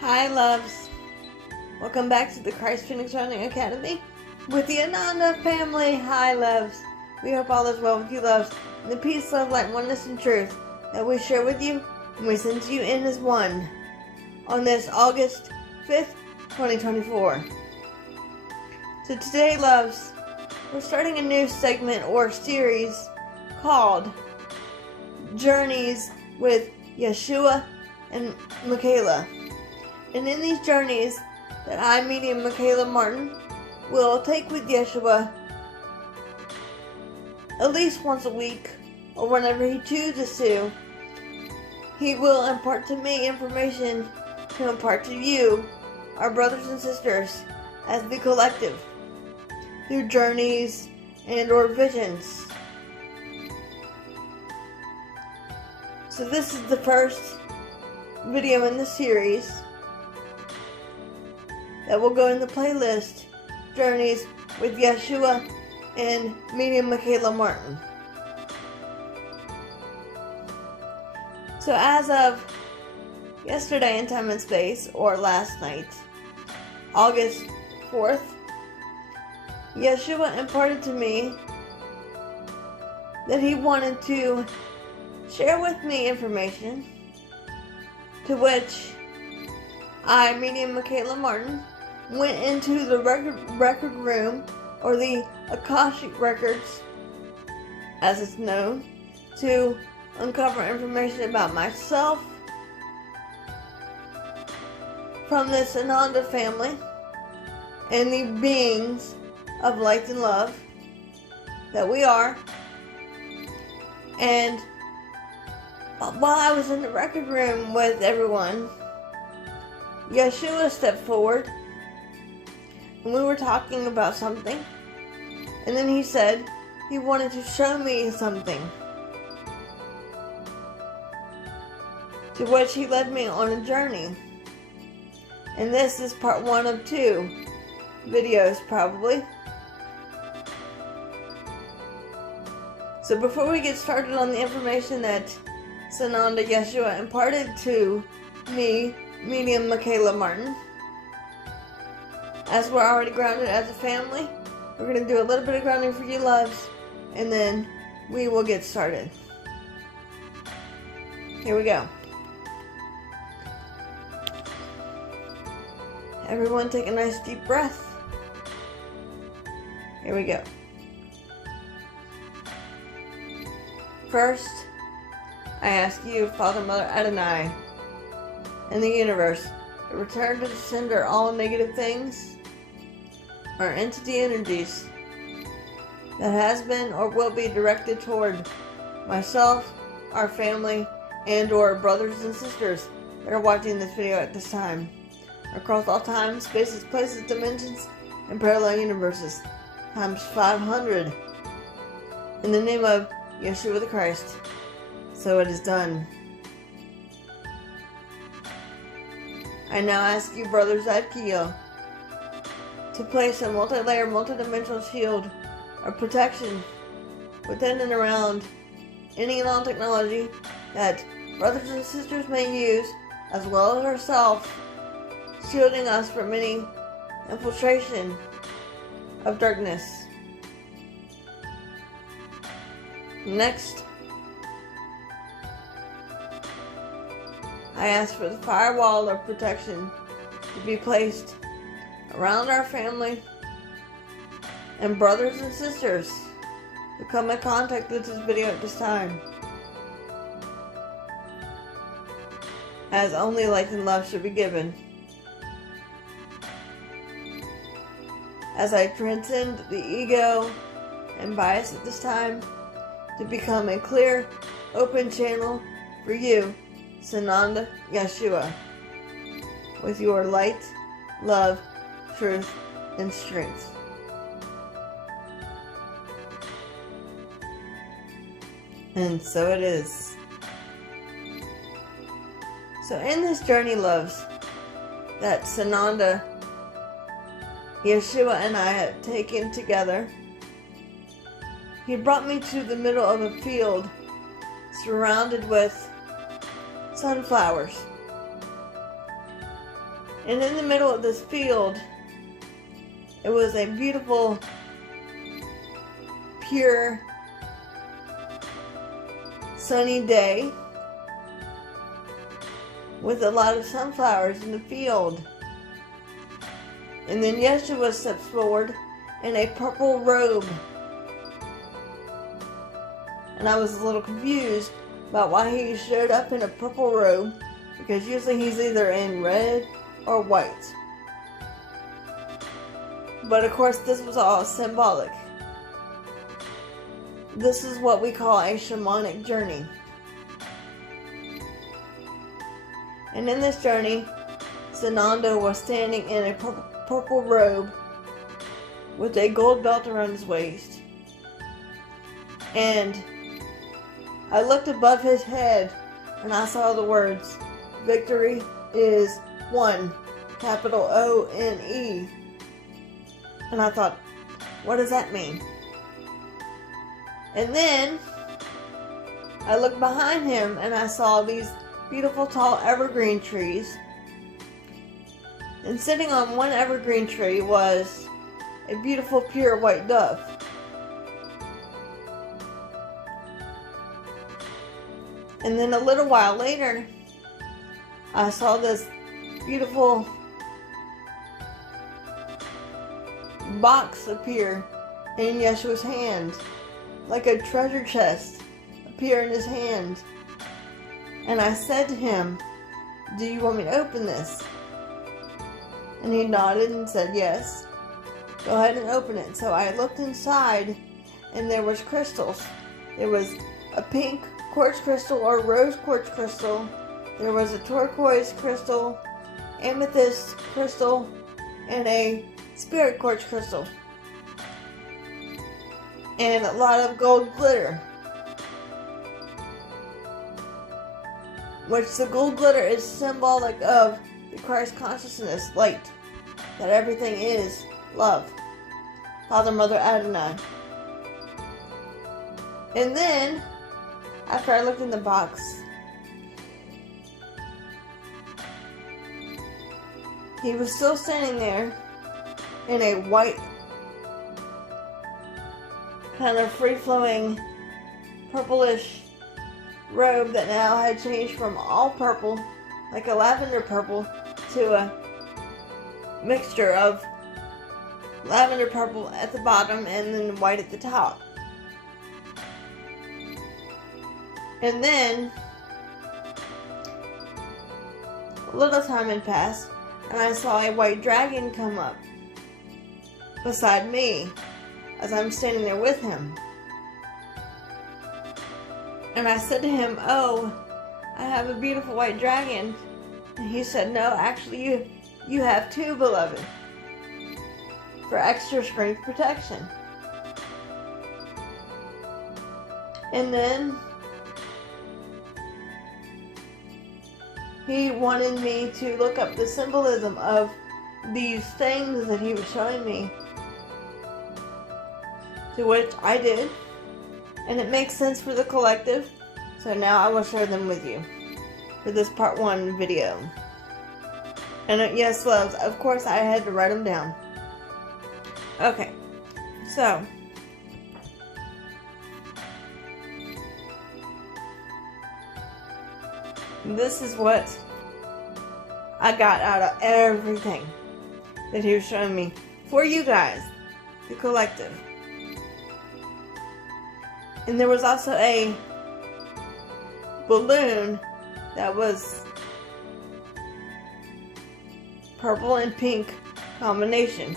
Hi loves, welcome back to the Christ Phoenix Running Academy with the Ananda family. Hi loves, we hope all is well with you loves, and the peace, love, light, oneness, and truth that we share with you and we send to you in as one on this August 5th, 2024. So today loves, we're starting a new segment or series called Journeys with Yeshua and Mikala. And in these journeys that I, medium Mikala Martin, will take with Yeshua at least once a week or whenever he chooses to, he will impart to me information to impart to you, our brothers and sisters, as the collective, through journeys and or visions. So this is the first video in the series that will go in the playlist Journeys with Yeshua and medium Mikala Martin. So as of yesterday in time and space, or last night, August 4th, Yeshua imparted to me that he wanted to share with me information to which I, medium Mikala Martin, went into the record room, or the Akashic Records, as it's known, to uncover information about myself from this Ananda family and the beings of light and love that we are. And while I was in the record room with everyone, Yeshua stepped forward and we were talking about something, and then he said he wanted to show me something, to which he led me on a journey. And this is part 1 of 2 videos probably. So before we get started on the information that Sananda Yeshua imparted to me, medium Mikala Martin, as we're already grounded as a family, we're going to do a little bit of grounding for you loves, and then we will get started. Here we go. Everyone take a nice deep breath. Here we go. First, I ask you, Father, Mother, Adonai, and the universe, to return to the sender all negative things or entity energies that has been or will be directed toward myself, our family, and or brothers and sisters that are watching this video at this time, across all time, spaces, places, dimensions, and parallel universes, times 500, in the name of Yeshua the Christ. So it is done. I now ask you, Brother Zadkiel, to place a multi-layer, multi-dimensional shield of protection within and around any and all technology that brothers and sisters may use, as well as herself, shielding us from any infiltration of darkness. Next, I ask for the firewall of protection to be placed around our family and brothers and sisters who come in contact with this video at this time, as only light and love should be given. As I transcend the ego and bias at this time to become a clear, open channel for you, Sananda Yeshua, with your light, love, truth, and strength. And so it is. So in this journey, loves, that Sananda Yeshua and I have taken together, he brought me to the middle of a field surrounded with sunflowers. And in the middle of this field, it was a beautiful, pure, sunny day with a lot of sunflowers in the field. And then Yeshua steps forward in a purple robe. And I was a little confused about why he showed up in a purple robe, because usually he's either in red or white. But of course this was all symbolic. This is what we call a shamanic journey. And in this journey, Sananda was standing in a purple robe with a gold belt around his waist. And I looked above his head and I saw the words, "Victory is won," capital O-N-E. And I thought, what does that mean? And then I looked behind him and I saw these beautiful tall evergreen trees. And sitting on one evergreen tree was a beautiful pure white dove. And then a little while later, I saw this beautiful box appear in Yeshua's hand, like a treasure chest appear in his hand. And I said to him, "Do you want me to open this?" And he nodded and said, "Yes. Go ahead and open it." So I looked inside and there was crystals. There was a pink quartz crystal or rose quartz crystal. There was a turquoise crystal, amethyst crystal, and a spirit quartz crystal. And a lot of gold glitter. Which the gold glitter is symbolic of the Christ consciousness, light. That everything is love. Father, Mother, Adonai. And then, after I looked in the box, he was still standing there in a white, kind of free-flowing, purplish robe that now had changed from all purple, like a lavender purple, to a mixture of lavender purple at the bottom and then white at the top. And then a little time had passed and I saw a white dragon come up beside me as I'm standing there with him. And I said to him, "Oh, I have a beautiful white dragon." And he said, "No, actually you have two, beloved, for extra strength protection." And then he wanted me to look up the symbolism of these things that he was showing me, to which I did, and it makes sense for the collective, so now I will share them with you for this part 1 video. And yes, loves, of course I had to write them down. Okay, so this is what I got out of everything that he was showing me for you guys, the collective. And there was also a balloon that was purple and pink combination,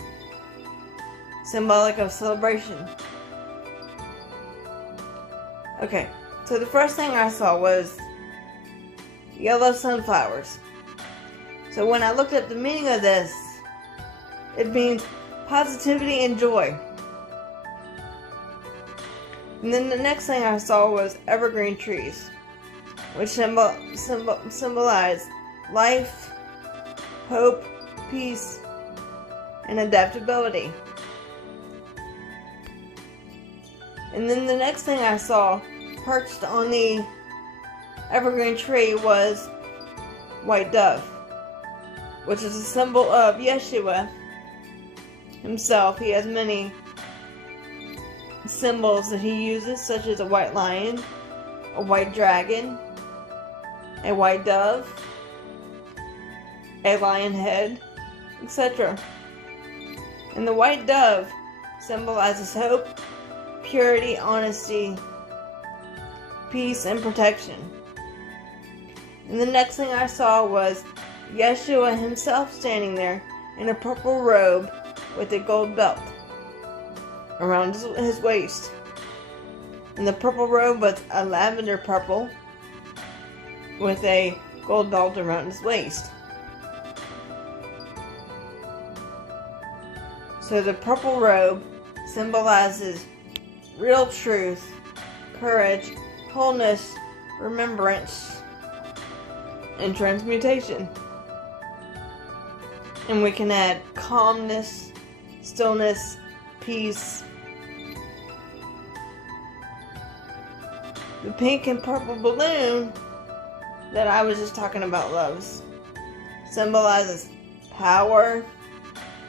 symbolic of celebration. Okay, so the first thing I saw was yellow sunflowers. So when I looked up the meaning of this, it means positivity and joy. And then the next thing I saw was evergreen trees, which symbolize life, hope, peace, and adaptability. And then the next thing I saw perched on the evergreen tree was white dove. which is a symbol of Yeshua himself. He has many symbols that he uses, such as a white lion, a white dragon, a white dove, a lion head, etc. And the white dove symbolizes hope, purity, honesty, peace, and protection. And the next thing I saw was Yeshua himself standing there in a purple robe with a gold belt around his waist. And the purple robe was a lavender purple with a gold belt around his waist. So the purple robe symbolizes real truth, courage, wholeness, remembrance, and transmutation. And we can add calmness, stillness, peace. The pink and purple balloon that I was just talking about, loves, symbolizes power,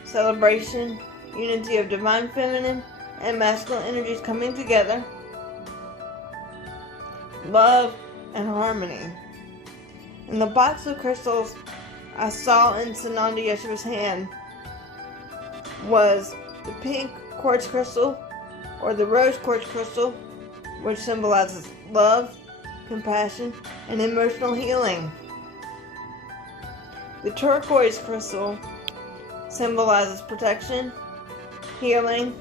celebration, unity of divine feminine and masculine energies coming together, love, and harmony. And the box of crystals I saw in Sananda Yeshua's hand was the pink quartz crystal or the rose quartz crystal, which symbolizes love, compassion, and emotional healing. The turquoise crystal symbolizes protection, healing,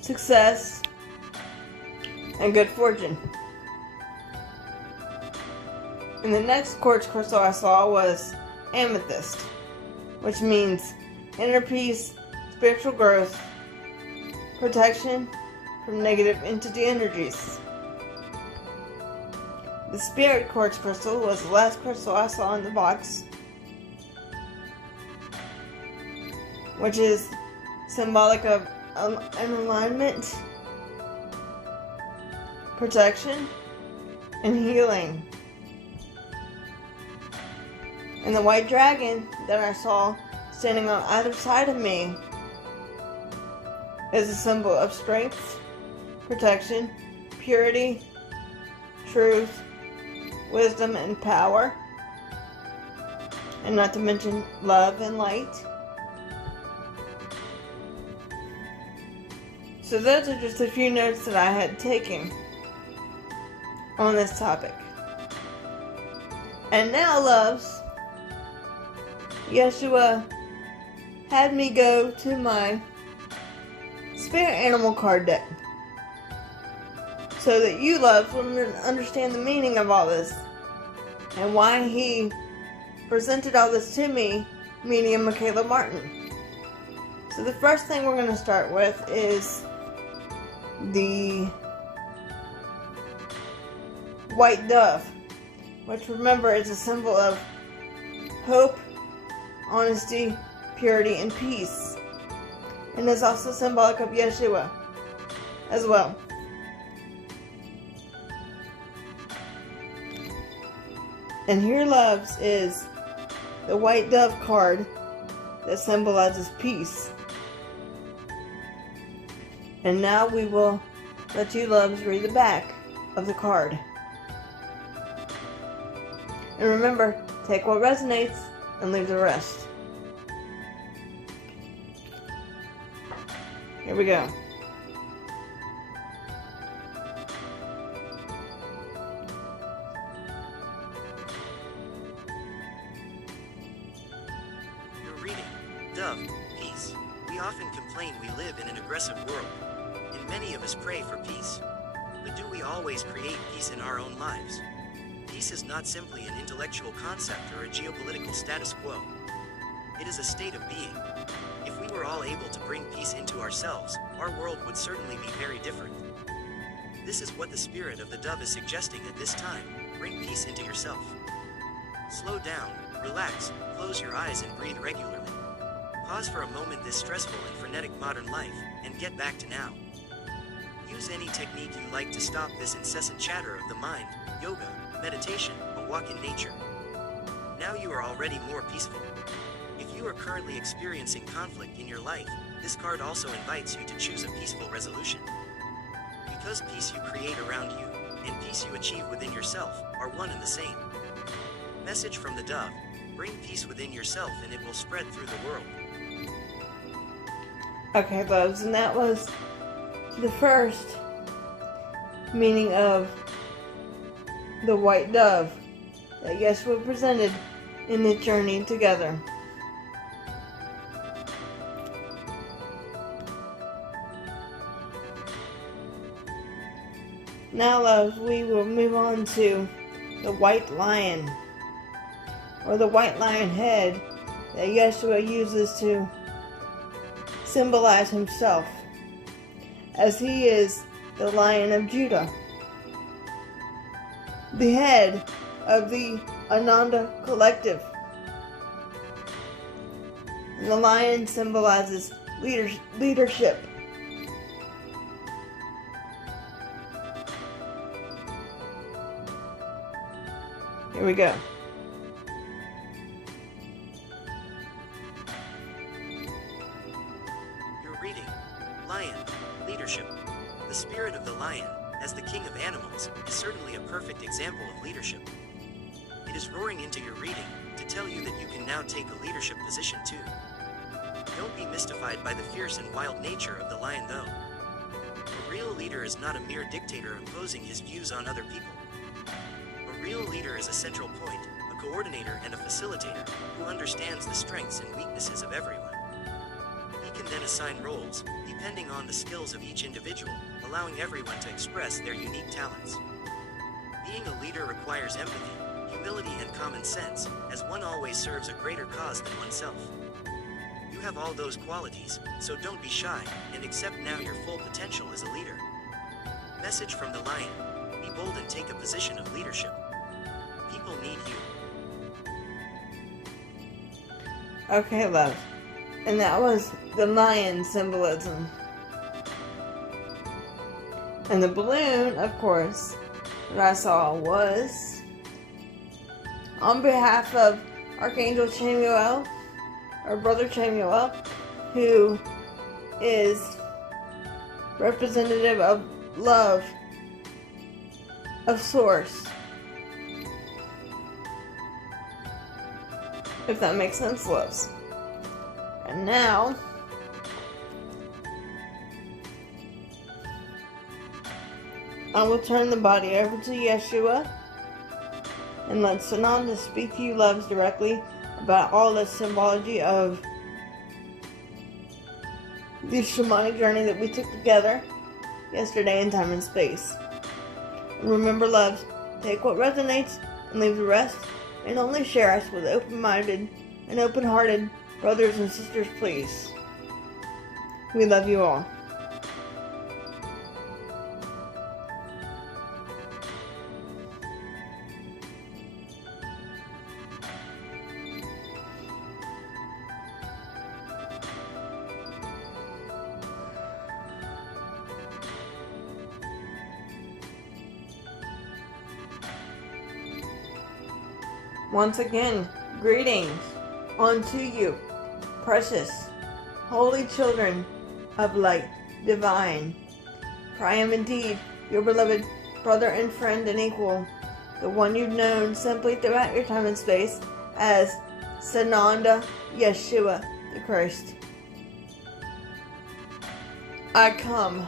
success, and good fortune. And the next quartz crystal I saw was amethyst, which means inner peace, spiritual growth, protection from negative entity energies. The spirit quartz crystal was the last crystal I saw in the box, which is symbolic of an alignment, protection, and healing. And the white dragon that I saw standing on either side of me is a symbol of strength, protection, purity, truth, wisdom, and power. And not to mention love and light. So those are just a few notes that I had taken on this topic. And now, loves, Yeshua had me go to my spirit animal card deck so that you, loves, will understand the meaning of all this and why he presented all this to me, meaning Mikala Martin. So the first thing we're going to start with is the white dove, which, remember, is a symbol of hope, honesty, purity, and peace, and is also symbolic of Yeshua as well. And here, loves, is the white dove card that symbolizes peace. And now we will let you, loves, read the back of the card. And remember, take what resonates and leave the rest. Here we go. You're reading Dove, Peace. We often complain we live in an aggressive world, and many of us pray for peace. But do we always create peace in our own lives? Peace is not simply an intellectual concept or a geopolitical status quo. It is a state of being. If we were all able to bring peace into ourselves, our world would certainly be very different. This is what the spirit of the dove is suggesting at this time. Bring peace into yourself. Slow down, relax, close your eyes and breathe regularly. Pause for a moment this stressful and frenetic modern life, and get back to now. Use any technique you like to stop this incessant chatter of the mind, yoga, meditation, a walk in nature. now you are already more peaceful. If you are currently experiencing conflict in your life, this card also invites you to choose a peaceful resolution. Because peace you create around you, and peace you achieve within yourself, are one and the same. Message from the dove: bring peace within yourself and it will spread through the world. Okay, loves, and that was the first meaning of the white dove that Yeshua presented in the journey together. Now, loves, we will move on to the white lion, or the white lion head that Yeshua uses to symbolize himself, as he is the Lion of Judah, the head of the Ananda collective. And the lion symbolizes leadership. Here we go. You're reading Lion, Leadership. The spirit of the lion, as the king of animals, is certainly a perfect example of leadership. It is roaring into your reading to tell you that you can now take a leadership position too. Don't be mystified by the fierce and wild nature of the lion though. A real leader is not a mere dictator imposing his views on other people. A real leader is a central point, a coordinator and a facilitator, who understands the strengths and weaknesses of everyone. He can then assign roles, depending on the skills of each individual, allowing everyone to express their unique talents. Being a leader requires empathy, humility and common sense, as one always serves a greater cause than oneself. You have all those qualities, so don't be shy, and accept now your full potential as a leader. Message from the lion: be bold and take a position of leadership. People need you. Okay, love. And that was the lion symbolism. And the balloon, of course, that I saw was on behalf of Archangel Chamuel, or Brother Chamuel, who is representative of love, of Source. If that makes sense, loves. And now, I will turn the body over to Yeshua and let Sananda speak to you, loves, directly about all the symbology of the shamanic journey that we took together yesterday in time and space. And remember, loves, take what resonates and leave the rest, and only share us with open-minded and open-hearted brothers and sisters, please. We love you all. Once again, greetings unto you, precious, holy children of light divine. For I am indeed your beloved brother and friend and equal, the one you've known simply throughout your time and space as Sananda Yeshua the Christ. I come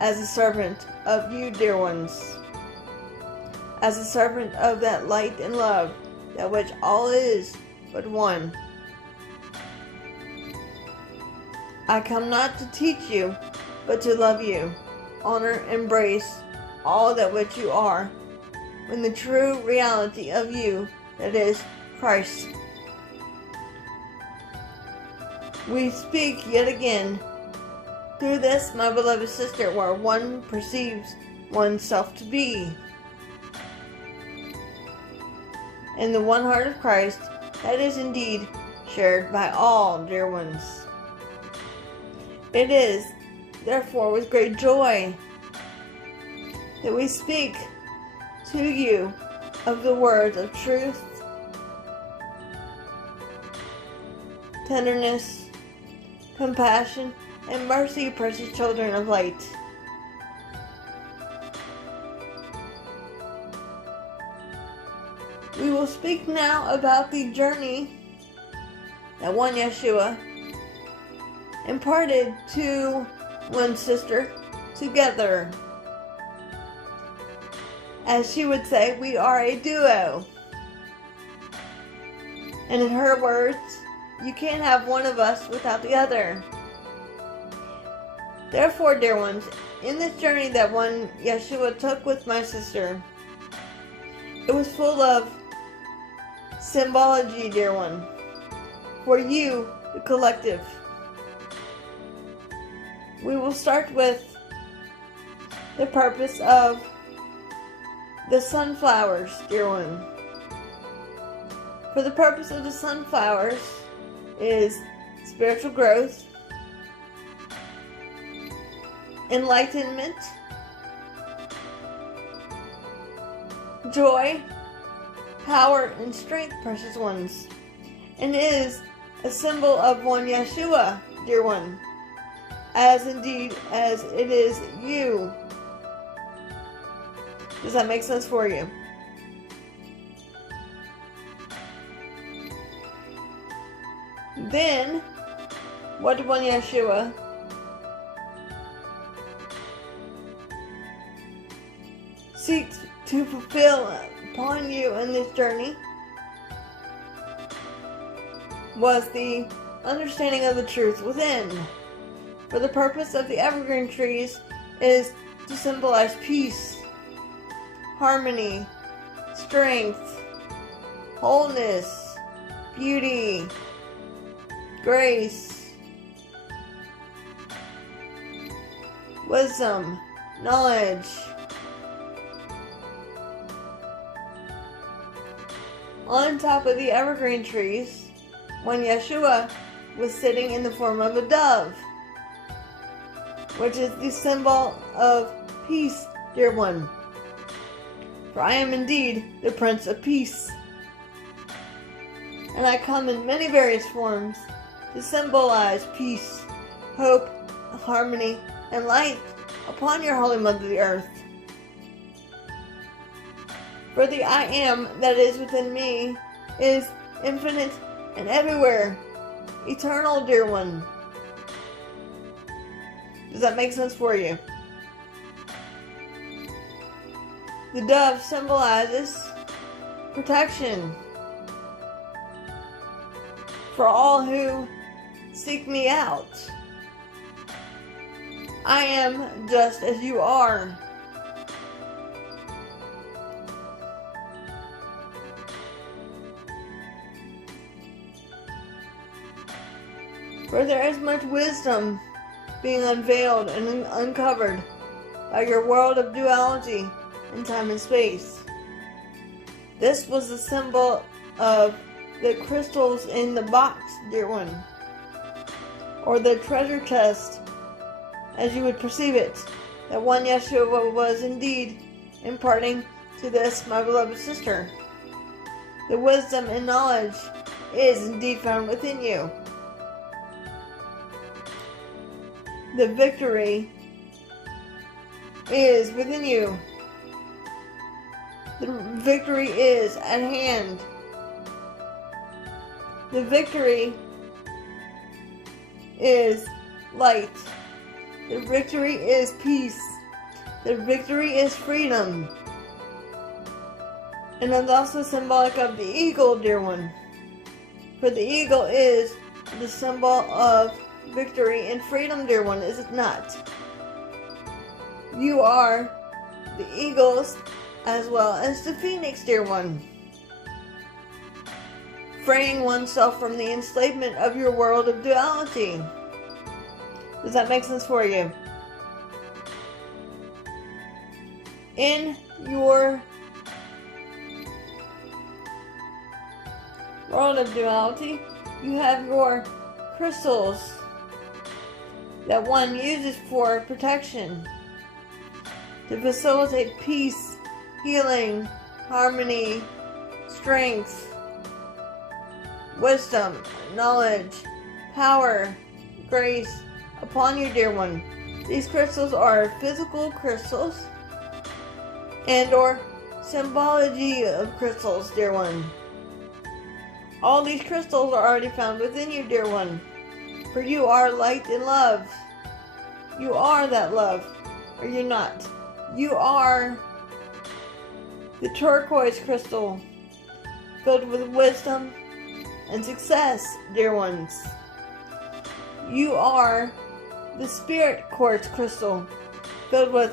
as a servant of you, dear ones, as a servant of that light and love, that which all is but one. I come not to teach you, but to love you, honor, embrace all that which you are, when the true reality of you, that is Christ. We speak yet again through this, my beloved sister, where one perceives oneself to be. In the one heart of Christ, that is indeed shared by all, dear ones. It is, therefore, with great joy that we speak to you of the words of truth tenderness, compassion, and mercy, precious children of light. We will speak now about the journey that one Yeshua imparted to one sister together. As she would say, we are a duo. And in her words, you can't have one of us without the other. Therefore, dear ones, in this journey that one Yeshua took with my sister, it was full of symbology, dear one, for you, the collective. We will start with the purpose of the sunflowers, dear one. For the purpose of the sunflowers is spiritual growth, enlightenment, joy, power, and strength, precious ones, and is a symbol of one Yeshua, dear one, as indeed as it is you. Does that make sense for you? Then, what did one Yeshua seek to fulfill upon you in this journey? Was the understanding of the truth within. For the purpose of the evergreen trees is to symbolize peace, harmony, strength, wholeness, beauty, grace, wisdom, knowledge. On top of the evergreen trees, when Yeshua was sitting in the form of a dove, which is the symbol of peace, dear one. For I am indeed the Prince of Peace, and I come in many various forms to symbolize peace, hope, harmony, and light upon your Holy Mother the Earth. For the I am that is within me is infinite and everywhere, eternal, dear one. Does that make sense for you? The dove symbolizes protection for all who seek me out. I am just as you are. For there is much wisdom being unveiled and uncovered by your world of duality in time and space. This was the symbol of the crystals in the box, dear one, or the treasure chest, as you would perceive it, that one Yeshua was indeed imparting to this, my beloved sister. The wisdom and knowledge is indeed found within you. The victory is within you. The victory is at hand. The victory is light. The victory is peace. The victory is freedom. And it's also symbolic of the eagle, dear one. For the eagle is the symbol of victory and freedom, dear one, is it not? You are the eagles as well as the phoenix, dear one. Freeing oneself from the enslavement of your world of duality. Does that make sense for you? In your world of duality, you have your crystals that one uses for protection, to facilitate peace, healing, harmony, strength, wisdom, knowledge, power, grace upon you, dear one. These crystals are physical crystals and or symbology of crystals, dear one. All these crystals are already found within you, dear one. For you are light and love. You are that love. Are you not? You are the turquoise crystal filled with wisdom and success, dear ones. You are the spirit quartz crystal filled with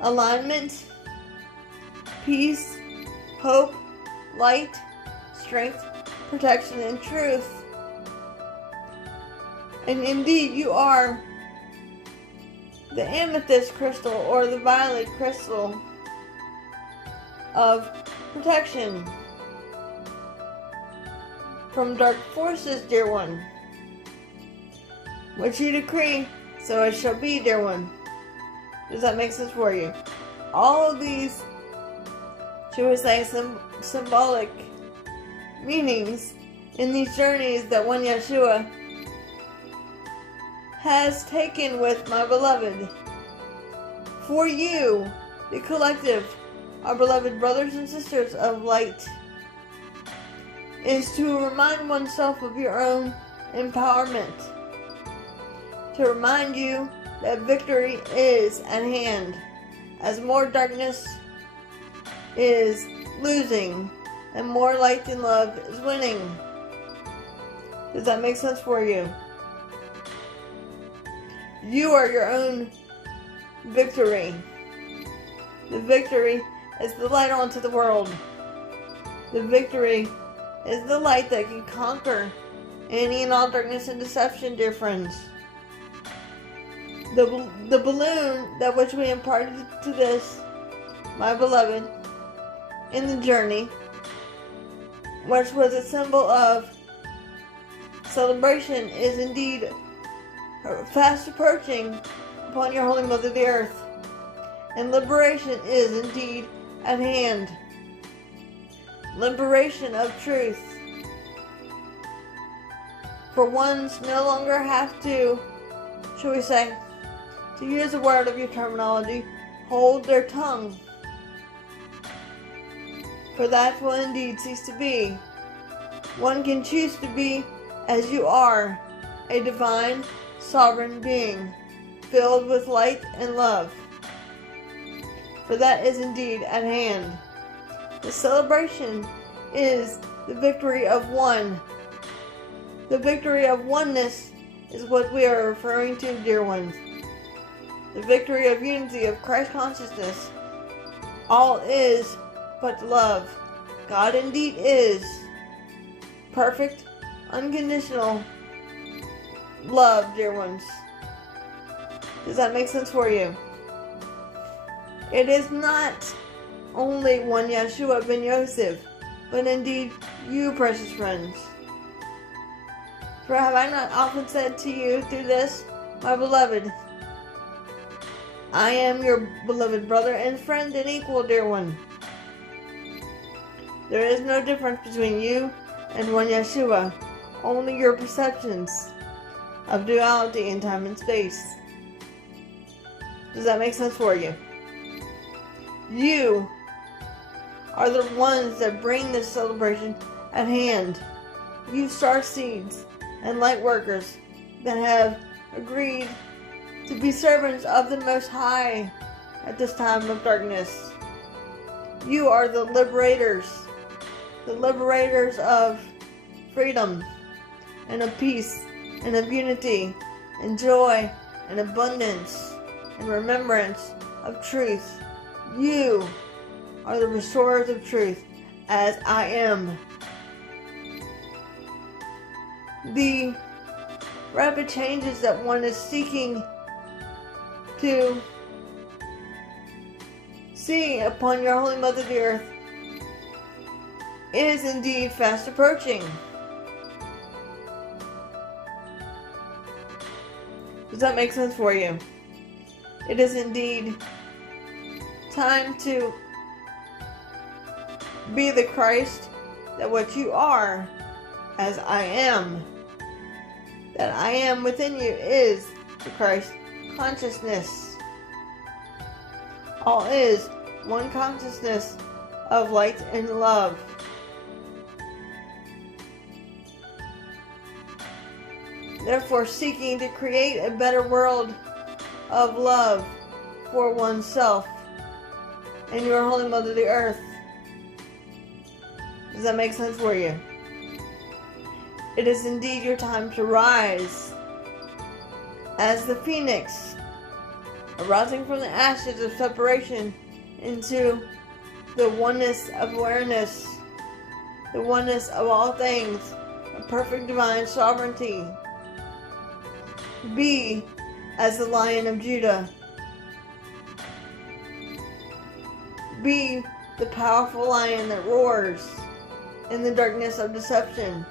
alignment, peace, hope, light, strength, protection, and truth. And indeed, you are the amethyst crystal or the violet crystal of protection from dark forces, dear one. What you decree, so it shall be, dear one. Does that make sense for you? All of these, should we say, symbolic meanings in these journeys that one Yeshua has taken with my beloved. For you, the collective, our beloved brothers and sisters of light, is to remind oneself of your own empowerment. To remind you that victory is at hand, as more darkness is losing and more light and love is winning. Does that make sense for you? You are your own victory. The victory is the light onto the world. The victory is the light that can conquer any and all darkness and deception, dear friends. The balloon that which we imparted to this, my beloved, in the journey, which was a symbol of celebration, is indeed fast approaching upon your Holy Mother the Earth, and liberation is indeed at hand. Liberation of truth. For ones no longer have to, shall we say, to use a word of your terminology, hold their tongue. For that will indeed cease to be. One can choose to be as you are, a divine, sovereign being, filled with light and love. For that is indeed at hand. The celebration is the victory of one. The victory of oneness is what we are referring to, dear ones. The victory of unity of Christ consciousness. All is but love. God indeed is perfect, unconditional love, dear ones. Does that make sense for you? It is not only one Yeshua ben Yosef, but indeed you, precious friends. For have I not often said to you through this, my beloved, I am your beloved brother and friend and equal, dear one. There is no difference between you and one Yeshua, only your perceptions of duality in time and space. Does that make sense for you? You are the ones that bring this celebration at hand. You star seeds and light workers that have agreed to be servants of the Most High at this time of darkness. You are the liberators of freedom and of peace and of unity and joy and abundance and remembrance of truth. You are the restorers of truth, as I am. The rapid changes that one is seeking to see upon your Holy Mother the Earth is indeed fast approaching. Does that make sense for you? It is indeed time to be the Christ that what you are, as I am. that I am within you is the Christ consciousness. All is one consciousness of light and love. Therefore, seeking to create a better world of love for oneself and your Holy Mother, the Earth. Does that make sense for you? It is indeed your time to rise as the phoenix, arising from the ashes of separation into the oneness of awareness, the oneness of all things, a perfect divine sovereignty. Be as the Lion of Judah. Be the powerful lion that roars in the darkness of deception.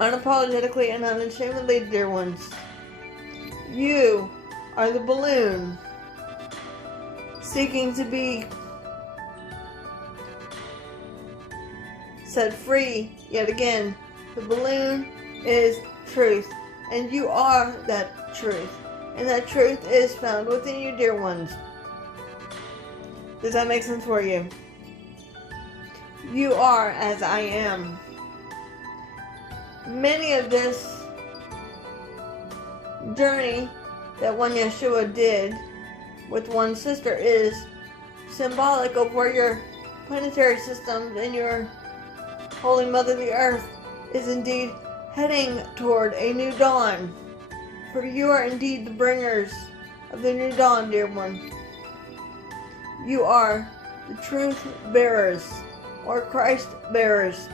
Unapologetically and unashamedly, dear ones. You are the balloon, seeking to be set free yet again. The balloon is truth, and you are that truth, and that truth is found within you, dear ones. Does that make sense for you? You are as I am. Many of this journey that one Yeshua did with one sister is symbolic of where your planetary system and your Holy Mother the Earth is indeed heading toward a new dawn. For you are indeed the bringers of the new dawn, dear one. You are the truth bearers, or Christ bearers.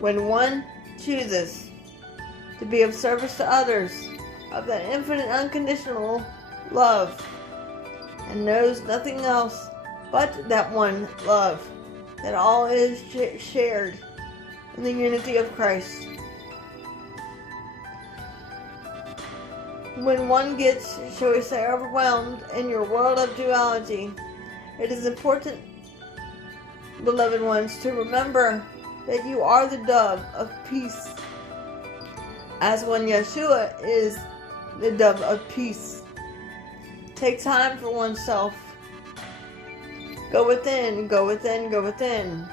When one chooses to be of service to others, of that infinite unconditional love, and knows nothing else but that one love, that all is shared in the unity of Christ. When one gets, shall we say, overwhelmed in your world of duality, it is important, beloved ones, to remember that you are the dove of peace, as one Yeshua is the dove of peace. Take time for oneself. Go within, go within, go within.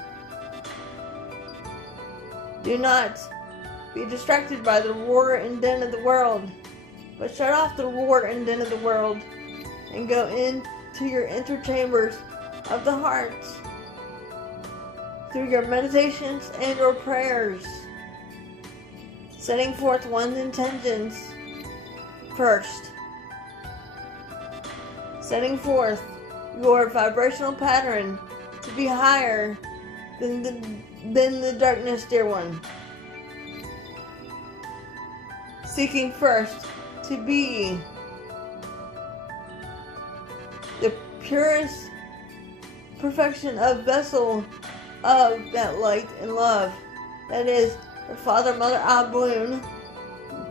Do not be distracted by the roar and din of the world, but shut off the roar and din of the world and go into your inner chambers of the heart through your meditations and your prayers, setting forth one's intentions first, setting forth your vibrational pattern to be higher than the darkness, dear one. Seeking first to be the purest perfection of vessel of that light and love. That is the Father, Mother, Abun,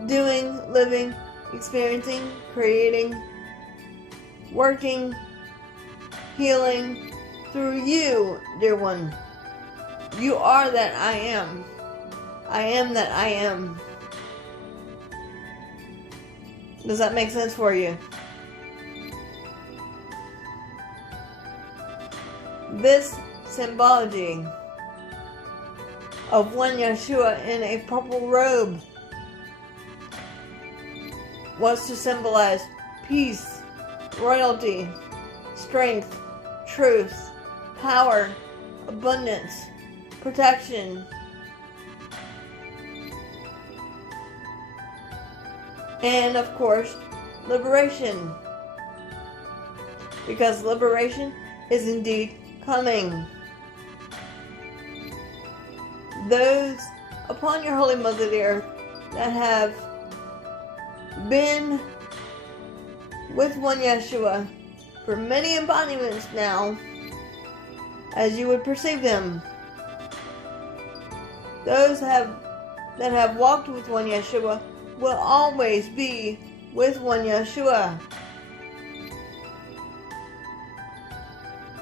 doing, living, experiencing, creating, working, healing through you, dear one. You are that I am. I am that I am. Does that make sense for you? This symbology of one Yeshua in a purple robe was to symbolize peace, royalty, strength, truth, power, abundance, protection, and of course, liberation. Because liberation is indeed coming. Those upon your Holy Mother the Earth that have been with one Yeshua for many embodiments now, as you would perceive them, those that have walked with one Yeshua will always be with one Yeshua.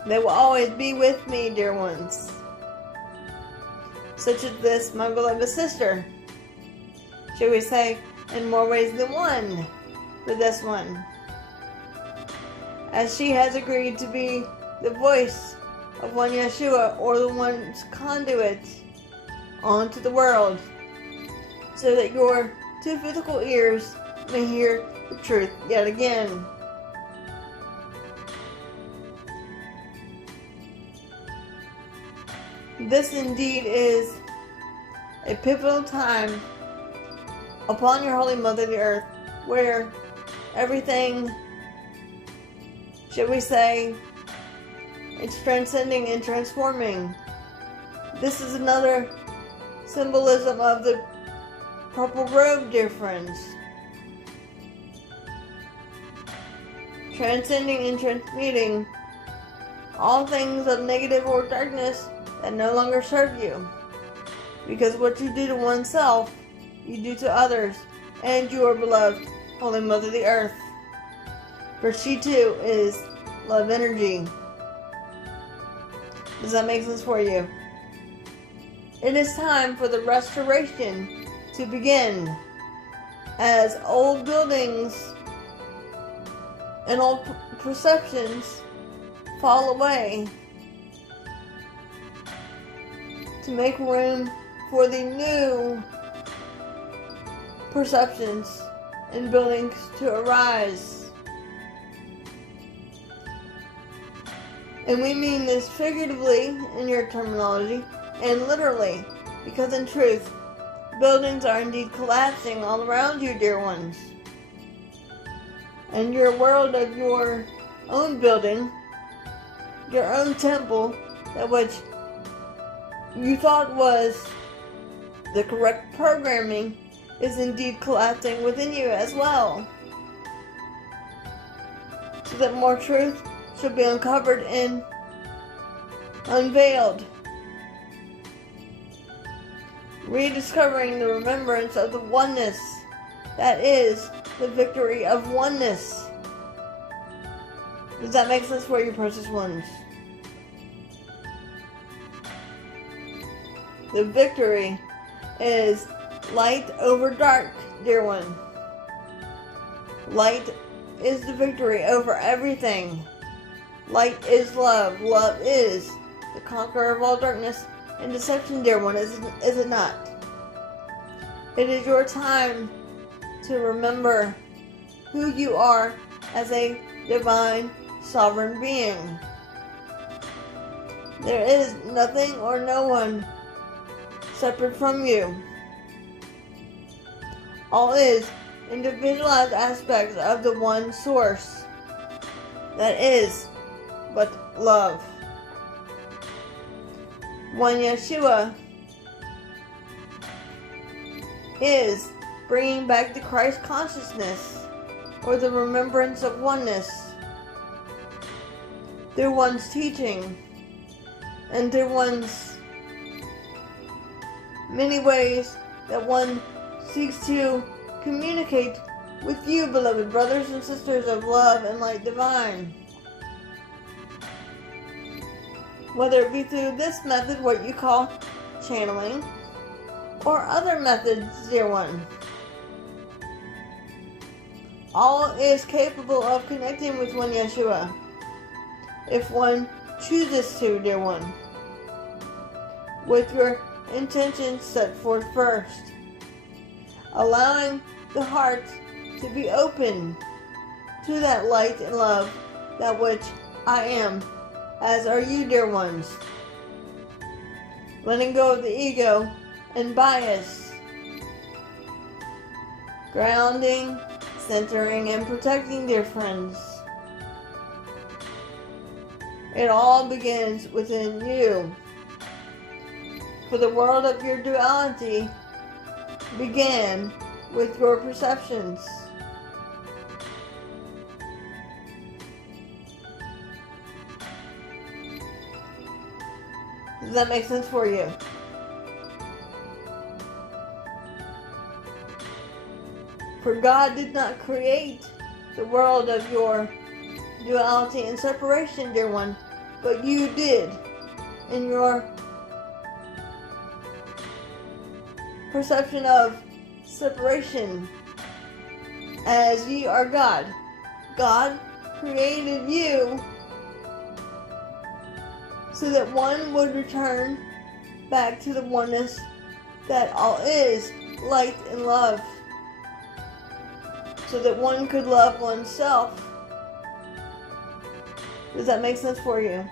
They will always be with me, dear ones. Such as this, my beloved sister, should we say, in more ways than one for this one, as she has agreed to be the voice of one Yeshua, or the one's conduit onto the world, so that your two physical ears may hear the truth yet again. This indeed is a pivotal time upon your Holy Mother the Earth, where everything, should we say, it's transcending and transforming. This is another symbolism of the purple robe, dear friends. Transcending and transmuting all things of negative or darkness that no longer serve you. Because what you do to oneself, you do to others, and your beloved Holy Mother the Earth. For she too is love energy. Does that make sense for you? It is time for the restoration to begin, as old buildings and old perceptions fall away, to make room for the new perceptions and buildings to arise. And we mean this figuratively in your terminology, and literally, because in truth, buildings are indeed collapsing all around you, dear ones. And your world of your own building, your own temple, that which you thought was the correct programming, is indeed collapsing within you as well. So that more truth should be uncovered and unveiled. Rediscovering the remembrance of the oneness that is the victory of oneness. Does that make sense for you, precious ones? The victory is light over dark, dear one. Light is the victory over everything. Light is love. Love is the conqueror of all darkness and deception, dear one, is it not? It is your time to remember who you are as a divine, sovereign being. There is nothing or no one separate from you. All is individualized aspects of the one source that is but love. One Yeshua is bringing back the Christ consciousness, or the remembrance of oneness, through one's teaching and through one's many ways that one seeks to communicate with you, beloved brothers and sisters of love and light divine. Whether it be through this method, what you call channeling, or other methods, dear one. All is capable of connecting with one Yeshua, if one chooses to, dear one, with your intentions set forth first, allowing the heart to be open to that light and love, that which I am, as are you, dear ones. Letting go of the ego and bias, grounding, centering, and protecting, dear friends. It all begins within you. For the world of your duality began with your perceptions. Does that make sense for you? For God did not create the world of your duality and separation, dear one, but you did in your perception of separation, as ye are God. God created you so that one would return back to the oneness that all is, light and love, so that one could love oneself. Does that make sense for you?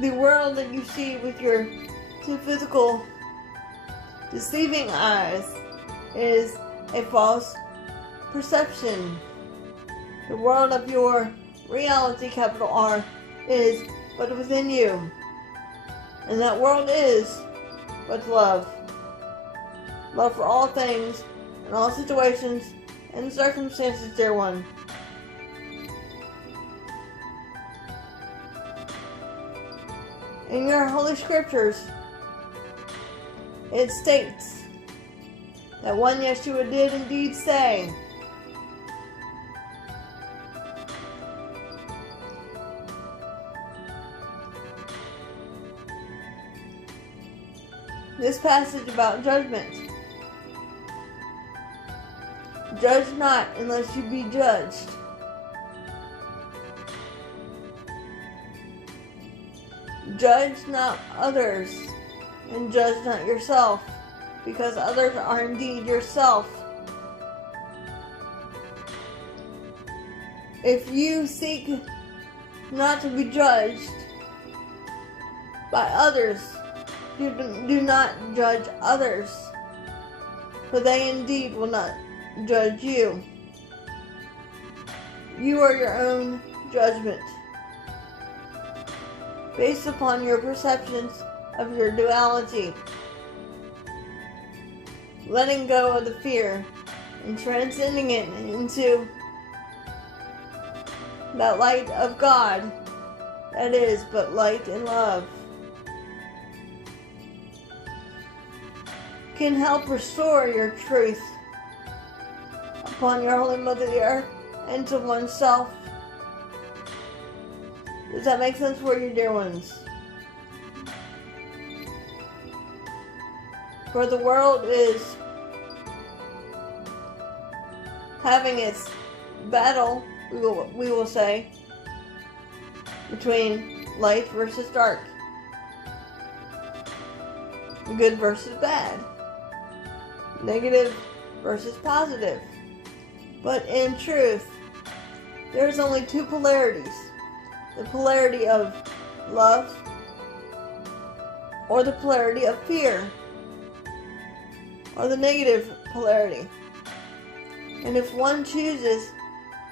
The world that you see with your two physical, deceiving eyes is a false perception. The world of your reality, capital R, is but within you. And that world is but love. Love for all things, in all situations, and circumstances, dear one. In your holy scriptures, it states that one Yeshua did indeed say, this passage about judgment. Judge not unless you be judged. Judge not others, and judge not yourself, because others are indeed yourself. If you seek not to be judged by others, do not judge others, for they indeed will not judge you. You are your own judgment, based upon your perceptions of your duality. Letting go of the fear and transcending it into that light of God that is but light and love can help restore your truth upon your Holy Mother the Earth and to oneself. Does that make sense for you, dear ones? For the world is having its battle, we will say, between light versus dark, good versus bad, negative versus positive. But in truth, there's only two polarities. The polarity of love or the polarity of fear, or the negative polarity. And if one chooses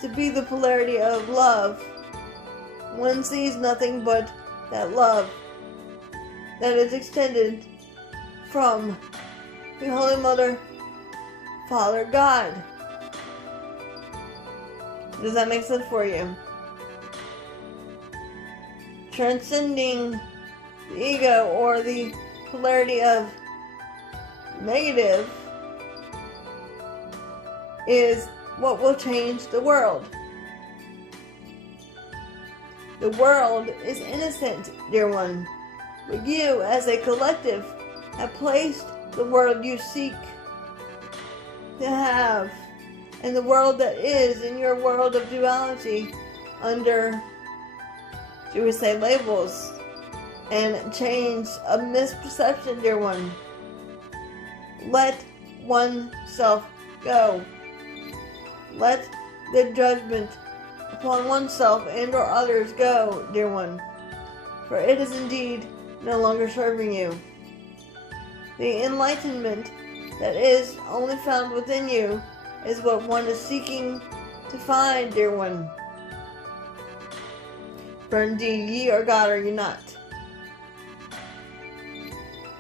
to be the polarity of love, one sees nothing but that love that is extended from the Holy Mother, Father God. Does that make sense for you? Transcending the ego or the polarity of negative is what will change the world. The world is innocent, dear one, but you as a collective have placed the world you seek to have and the world that is in your world of duality under, should we say, labels and change a misperception, dear one. Let oneself go. Let the judgment upon oneself and or others go, dear one, for it is indeed no longer serving you. The enlightenment that is only found within you is what one is seeking to find, dear one. For indeed ye are God, are you not?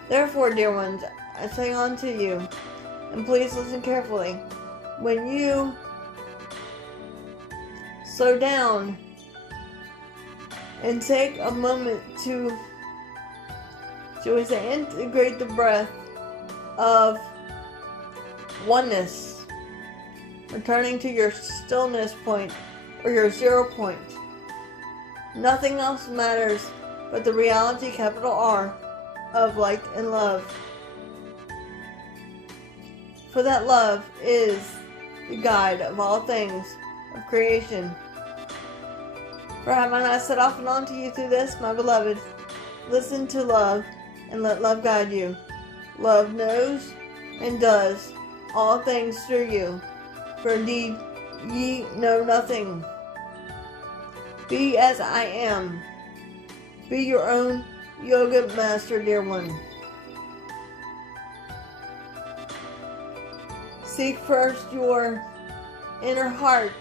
Therefore, dear ones, I say unto you, and please listen carefully, when you slow down and take a moment to, shall we say, integrate the breath of oneness, returning to your stillness point or your 0 point. Nothing else matters but the reality, capital R, of light and love. For that love is the guide of all things of creation. For have I not said often unto you through this, my beloved, listen to love, and let love guide you. Love knows and does all things through you, for indeed ye know nothing. Be as I am. Be your own yoga master, dear one. Seek first your inner heart,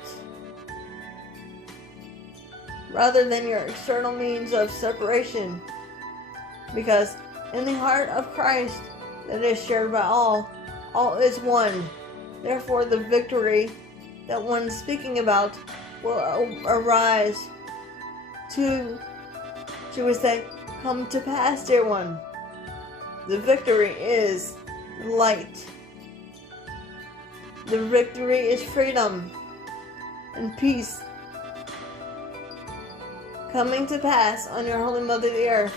rather than your external means of separation, because in the heart of Christ that is shared by all is one. Therefore the victory that one is speaking about will arise to, should we say, come to pass, dear one. The victory is light. The victory is freedom and peace coming to pass on your Holy Mother the Earth,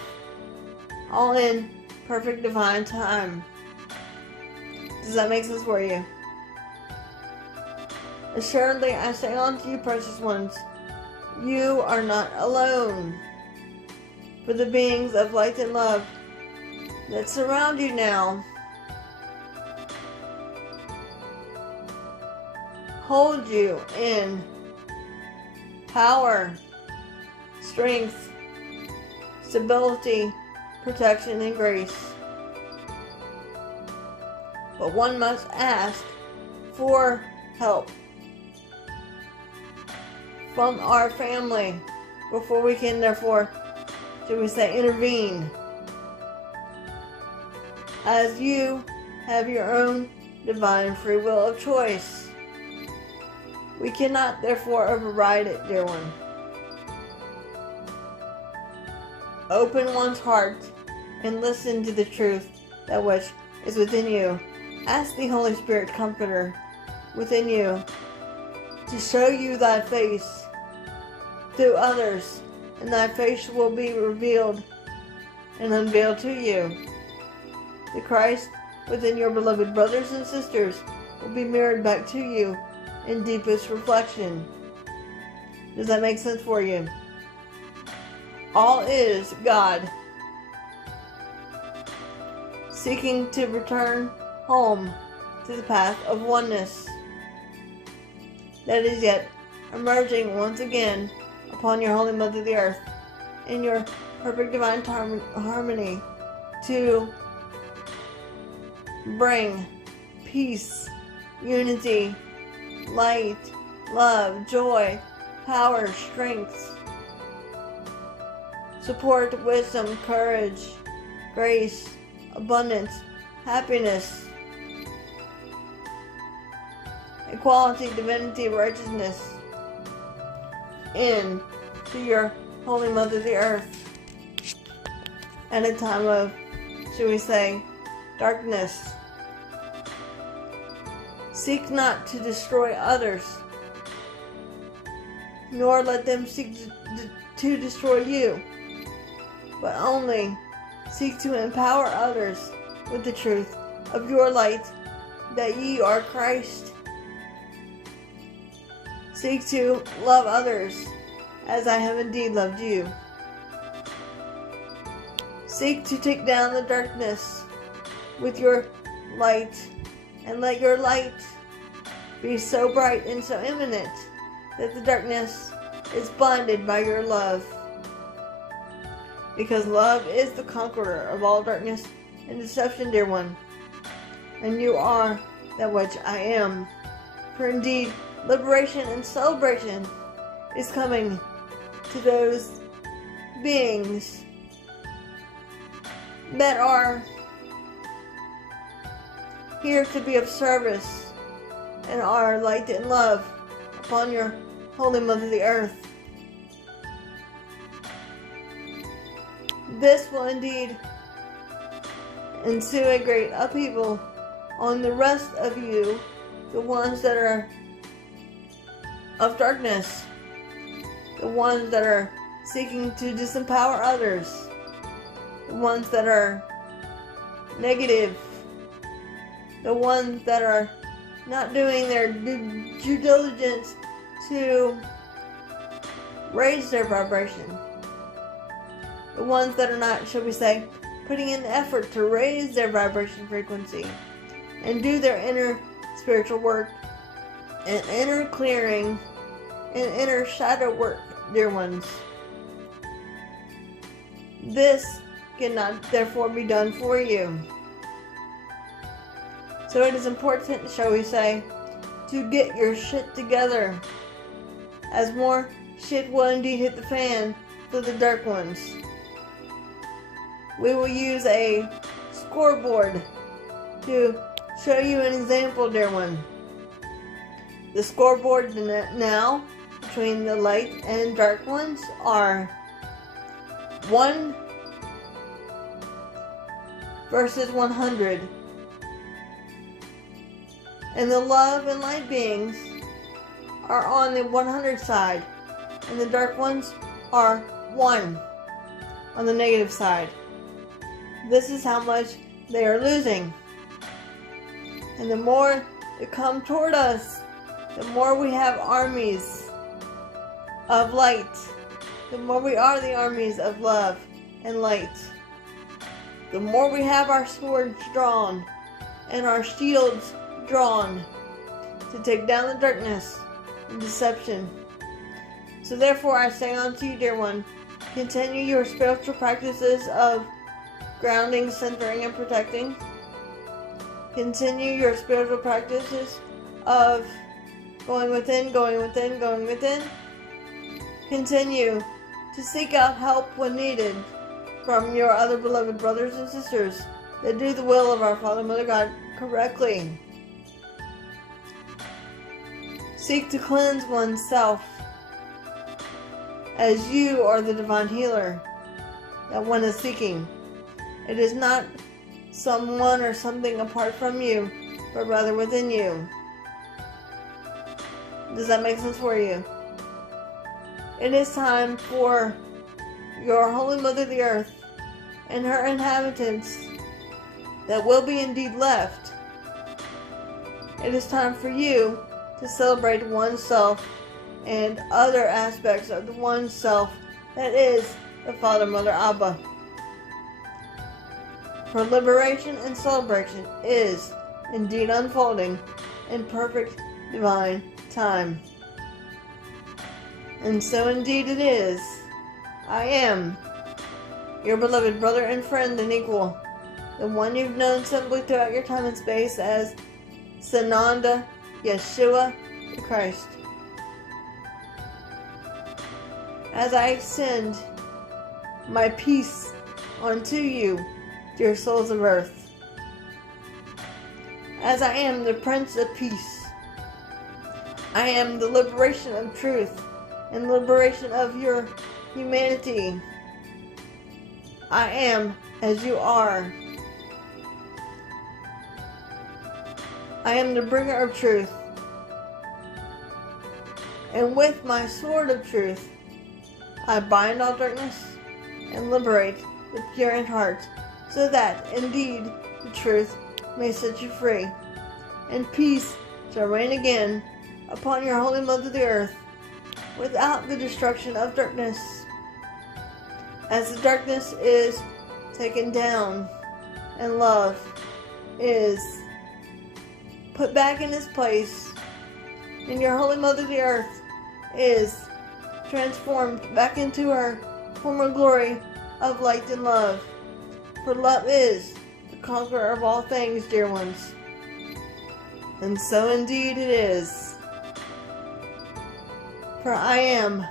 all in perfect divine time. Does that make sense for you? Assuredly I say unto you, precious ones, you are not alone. For the beings of light and love that surround you now hold you in power, strength, stability, protection, and grace. But one must ask for help from our family before we can, therefore, should we say, intervene. As you have your own divine free will of choice. We cannot, therefore, override it, dear one. Open one's heart and listen to the truth that which is within you. Ask the Holy Spirit Comforter within you to show you thy face through others, and thy face will be revealed and unveiled to you. The Christ within your beloved brothers and sisters will be mirrored back to you in deepest reflection. Does that make sense for you? All is God, seeking to return home to the path of oneness that is yet emerging once again upon your Holy Mother the Earth in your perfect divine harmony to bring peace, unity, light, love, joy, power, strength, support, wisdom, courage, grace, abundance, happiness, equality, divinity, righteousness into your Holy Mother the Earth at a time of, should we say, darkness. Seek not to destroy others, nor let them seek to destroy you, but only seek to empower others with the truth of your light, that ye are Christ. Seek to love others as I have indeed loved you. Seek to take down the darkness with your light, and let your light be so bright and so imminent that the darkness is blinded by your love. Because love is the conqueror of all darkness and deception, dear one. And you are that which I am. For indeed, liberation and celebration is coming to those beings that are here to be of service and are light and love upon your Holy Mother the Earth. This will indeed ensue a great upheaval on the rest of you, the ones that are of darkness, the ones that are seeking to disempower others, the ones that are negative, the ones that are not doing their due diligence to raise their vibration, the ones that are not, shall we say, putting in the effort to raise their vibration frequency and do their inner spiritual work and inner clearing and inner shadow work, dear ones. This cannot therefore be done for you. So it is important, shall we say, to get your shit together, as more shit will indeed hit the fan for the dark ones. We will use a scoreboard to show you an example, dear one. The scoreboard now between the light and dark ones are 1 versus 100. And the love and light beings are on the 100 side, and the dark ones are 1 on the negative side. This is how much they are losing. And the more they come toward us, the more we have armies of light. The more we are the armies of love and light. The more we have our swords drawn and our shields drawn to take down the darkness and deception. So therefore I say unto you, dear one, continue your spiritual practices of grounding, centering, and protecting. Continue your spiritual practices of going within, going within, going within. Continue to seek out help when needed from your other beloved brothers and sisters that do the will of our Father, Mother, God correctly. Seek to cleanse oneself as you are the divine healer that one is seeking. It is not someone or something apart from you, but rather within you. Does that make sense for you? It is time for your Holy Mother the Earth and her inhabitants that will be indeed left. It is time for you to celebrate oneself and other aspects of the one self that is the Father, Mother, Abba. For liberation and celebration is indeed unfolding in perfect divine time. And so indeed it is. I am your beloved brother and friend and equal, the one you've known simply throughout your time and space as Sananda Yeshua the Christ. As I extend my peace unto you, dear souls of earth, as I am the Prince of Peace, I am the liberation of truth and liberation of your humanity. I am as you are. I am the bringer of truth. And with my sword of truth, I bind all darkness and liberate the pure in heart, so that indeed the truth may set you free, and peace shall reign again upon your Holy Mother the Earth, without the destruction of darkness. As the darkness is taken down and love is put back in its place, and your Holy Mother the Earth is transformed back into her former glory of light and love. For love is the conqueror of all things, dear ones. And so indeed it is. For I am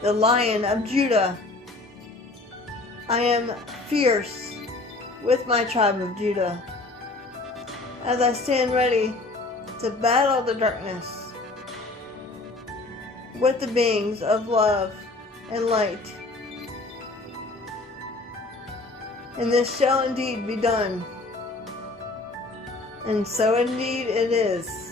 the Lion of Judah. I am fierce with my tribe of Judah, as I stand ready to battle the darkness with the beings of love and light. And this shall indeed be done. And so indeed it is.